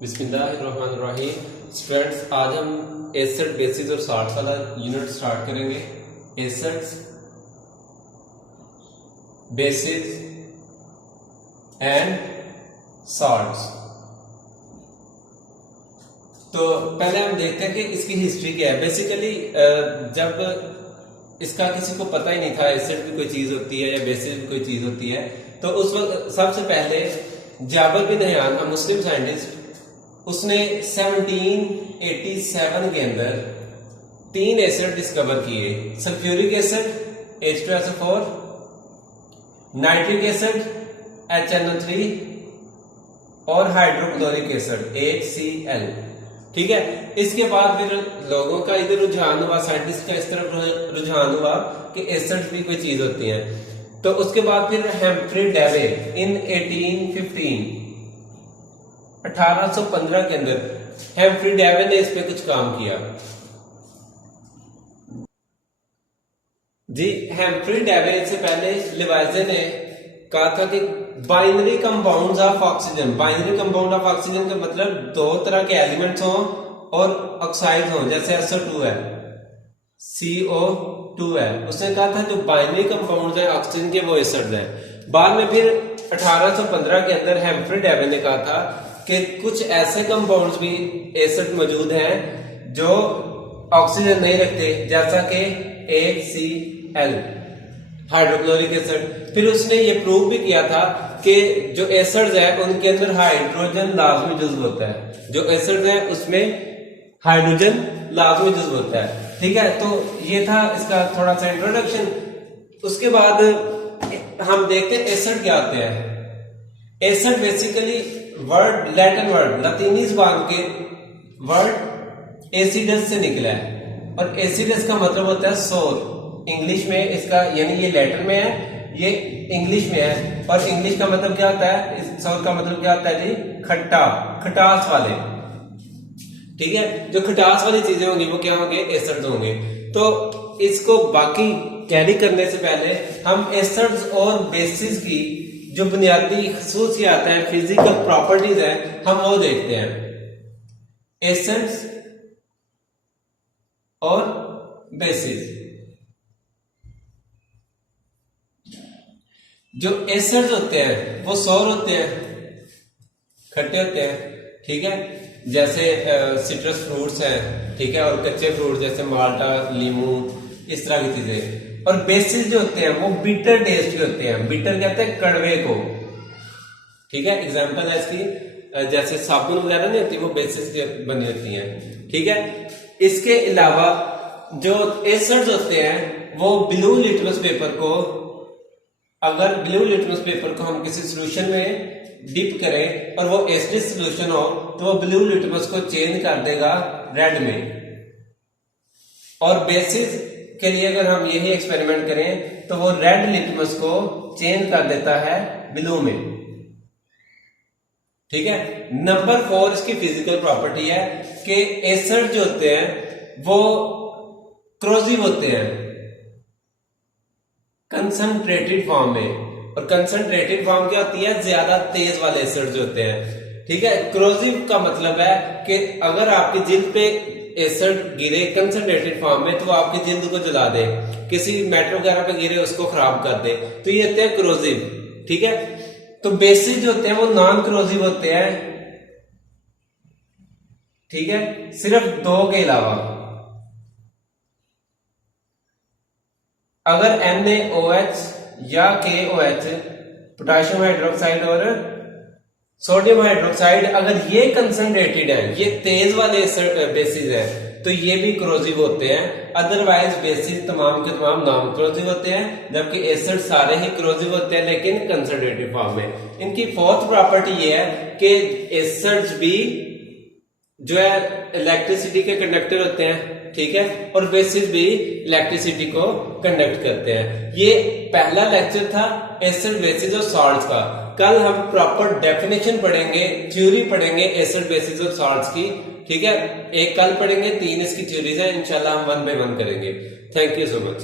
बिस्मिल्लाहिर्रहमानिर्रहीम। स्टूडेंट्स, आज हम एसिड बेसिस और सॉल्ट्स वाला यूनिट स्टार्ट करेंगे। Acids, basis and salts. तो पहले हम देखते हैं कि इसकी हिस्ट्री क्या है। बेसिकली जब इसका किसी को पता ही नहीं था एसिड भी कोई चीज होती है या बेसिस भी कोई चीज होती है, तो उस वक्त सबसे पहले जाबर बिन हयान, मुस्लिम साइंटिस्ट, उसने 1787 के अंदर 3 एसिड डिस्कवर किए। Sulphuric acid H2SO4, nitric acid HNO3 और हाइड्रोक्लोरिक एसिड HCl। ठीक है, इसके बाद फिर लोगों का इधर रुझान हुआ, साइंटिस्ट का इस तरफ रुझान हुआ कि एसिड भी कोई चीज होती है। तो उसके बाद फिर हेम्फ्री डेवे इन 1815 के अंदर हेम्फ्री डेवे ने इस पे कुछ काम किया। जी, हेम्फ्री डेवे से पहले लिवाइजे ने कहा था कि binary compounds of oxygen. Binary compound of oxygen का मतलब 2 तरह के एलिमेंट्स हों और ऑक्साइड हों, जैसे SO2 है, CO2 है। उसने कहा था जो बाइनरी कंपाउंड्स हैं ऑक्सीजन के, वो एसिड्स हैं। बाद में फिर 1815 के अंदर हेम्फ्री डेवे ने कहा था कि कुछ ऐसे कंपाउंड्स भी एसिड मौजूद हैं जो ऑक्सीजन नहीं रखते, जैसा कि HCl, हाइड्रोक्लोरिक एसिड। फिर उसने ये प्रूव भी किया था कि जो एसिड्स है उनके अंदर हाइड्रोजन लाजमी जुज्व होता है। जो एसिड्स है उसमें हाइड्रोजन लाजमी जुज्व होता है। ठीक है, तो ये था इसका थोड़ा सा इंट्रोडक्शन। उसके बाद हम देखते हैं एसिड क्या होते हैं। Acid basically word, Latin word, लतीनी जुबान के वर्ड एसिडस से निकला है, और एसिडस का मतलब होता है सोर। इंग्लिश में इसका, यानी ये लैटिन में है, ये इंग्लिश में है। और इंग्लिश का मतलब क्या होता है, सोर का मतलब क्या होता है जी? खट्टा, खटास वाले। ठीक है, जो खटास वाली चीजें होंगी वो क्या होंगे? एसिड्स होंगे। तो इसको बाकी कैरी करने से पहले हम एसिड्स और बेसिस की जो बुनियादी खसूसियात हैं, फिजिकल प्रॉपर्टीज हैं, हम वो देखते हैं। एसिड्स और बेसिस। जो एसिड्स होते हैं वो सौर होते हैं, खट्टे होते हैं। ठीक है, जैसे सिट्रस फ्रूट्स हैं, ठीक है, और कच्चे फ्रूट जैसे माल्टा, लीमू, इस तरह की चीजें। और बेसिस जो होते हैं वो बिटर टेस्ट के होते हैं। बिटर कहते हैं कड़वे को। ठीक है, एग्जांपल है इसकी, जैसे साबुन वगैरह नहीं होती, वो बेसिस की बनी होती हैं। ठीक है, इसके अलावा जो एसिड्स होते हैं वो ब्लू लिटमस पेपर को, अगर ब्लू लिटमस पेपर को हम किसी सोल्यूशन में डिप करें और वो एसिडिक सोल्यूशन हो, तो वो ब्लू लिटमस को चेंज कर देगा रेड में। और बेसिस के लिए अगर हम यही एक्सपेरिमेंट करें तो वो रेड लिटमस को चेंज कर देता है ब्लू में। ठीक है, नंबर 4 इसकी फिजिकल प्रॉपर्टी है कि एसिड जो होते हैं वो क्रोजिव होते हैं कंसंट्रेटेड फॉर्म में। और कंसंट्रेटेड फॉर्म क्या होती है? ज्यादा तेज वाले एसिड जो होते हैं। ठीक है, क्रोजिव का मतलब है कि अगर आपकी जिल्द पे एसिड गिरे कंसंट्रेटेड फॉर्म में, तो वो आपकी जिल्द को जला दे, किसी मेटल वगैरह पे गिरे उसको खराब कर दे, तो ये होते हैं क्रोजिव। ठीक है, तो बेसिस जो होते हैं वो नॉन क्रोजिव होते हैं। ठीक है, सिर्फ 2 के अलावा। अगर NaOH या KOH, पोटेशियम हाइड्रोक्साइड और सोडियम हाइड्रोक्साइड, अगर ये कंसंट्रेटेड है, ये तेज वाले बेसिस है, तो ये भी क्रोजिव होते हैं। अदरवाइज बेसिस तमाम के तमाम नॉन क्रोजिव होते हैं, जबकि एसिड सारे ही क्रोजिव होते हैं, लेकिन कंसंट्रेटेड फॉर्म में। इनकी 4th प्रॉपर्टी ये है कि एसिड्स भी जो है इलेक्ट्रिसिटी के कंडक्टर होते हैं। ठीक है, और बेसिस भी इलेक्ट्रिसिटी को कंडक्ट करते हैं। ये पहला लेक्चर था एसिड, बेसिस और सॉल्ट्स का। कल हम प्रॉपर डेफिनेशन पढ़ेंगे, थ्योरी पढ़ेंगे एसिड, बेसिस और सॉल्ट्स की। ठीक है, एक कल पढ़ेंगे, 3 इसकी थ्योरीज है। इंशाल्लाह हम 1 by 1 करेंगे। Thank you so much.